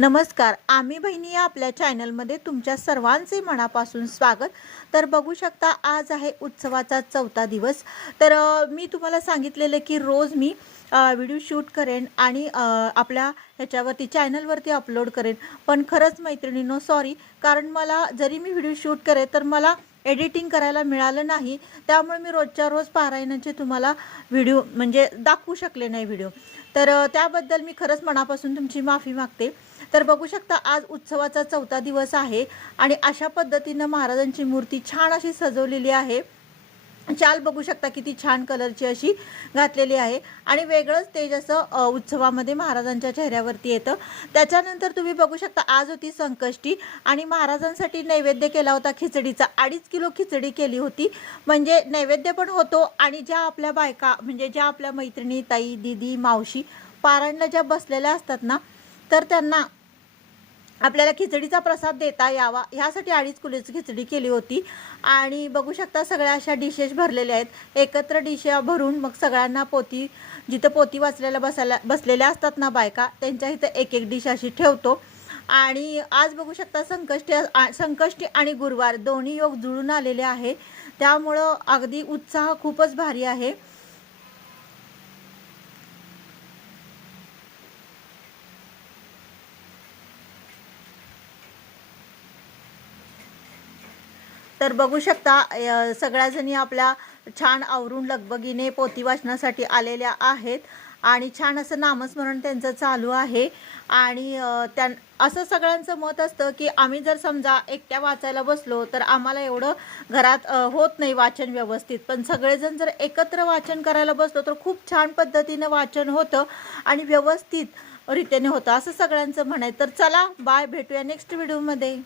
नमस्कार. आम्ही बहिणी या आपल्या चॅनलमध्ये तुमच्या सर्वांचे मनापासून स्वागत. तर बघू शकता आज आहे उत्सवाचा 4था दिवस. तर मी तुम्हाला सांगितलेलं की रोज मी व्हिडिओ शूट करेन आणि आपल्या ह्याच्यावरती चॅनलवरती अपलोड करेन. पण खरंच मैत्रिणींनो सॉरी, कारण मला जरी मी व्हिडिओ शूट करे तर मला एडिटिंग करायला मिळालं नाही. त्यामुळे मी रोजच्या रोज पारायणाचे तुम्हाला व्हिडिओ म्हणजे दाखवू शकले नाही व्हिडिओ. तर त्याबद्दल मी खरंच मनापासून तुमची माफी मागते. तर बघू शकता आज उत्सवाचा 4था दिवस आहे आणि अशा पद्धतीनं महाराजांची मूर्ती छान अशी सजवलेली आहे. शाल बघू शकता किती छान कलरची अशी घातलेली आहे आणि वेगळंच तेज असं उत्सवामध्ये महाराजांच्या चेहऱ्यावरती येतं. त्याच्यानंतर तुम्ही बघू शकता आज होती संकष्टी आणि महाराजांसाठी नैवेद्य केला होता खिचडीचा. 2.5 किलो खिचडी केली होती. म्हणजे नैवेद्य पण होतो आणि ज्या आपल्या बायका म्हणजे ज्या आपल्या मैत्रिणी, ताई, दीदी, मावशी पारायणला ज्या बसलेल्या असतात ना, तर त्यांना आपल्याला खिचडीचा प्रसाद देता यावा ह्यासाठी 2.5 किलोची खिचडी केली होती. आणि बघू शकता सगळ्या अशा डिशेस भरलेल्या आहेत. एकत्र डिशा भरून मग सगळ्यांना पोती, जिथं पोती वाचलेल्या बसलेल्या असतात ना बायका, त्यांच्या इथं एक एक डिश अशी ठेवतो. आणि आज बघू शकता संकष्टी आणि गुरुवार दोन्ही योग जुळून आलेले आहे. त्यामुळं अगदी उत्साह खूपच भारी आहे. तर बघू शकता सगळ्या जणी आपल्या छान आवरून लगबगीने पोथी वाचनासाठी आलेल्या आहेत आणि छान असं नामस्मरण त्यांचं चालू आहे. आणि असं सगळ्यांचं मत असतं की आम्ही जर समजा एकट्या वाचायला बसलो तर आम्हाला एवढं घरात होत नाही वाचन व्यवस्थित, पण सगळेजण जर एकत्र वाचन करायला बसलो तर खूप छान पद्धतीनं वाचन होतं आणि व्यवस्थित रीतीने होतं असं सगळ्यांचं म्हणायचं. तर चला बाय, भेटूया नेक्स्ट व्हिडिओमध्ये.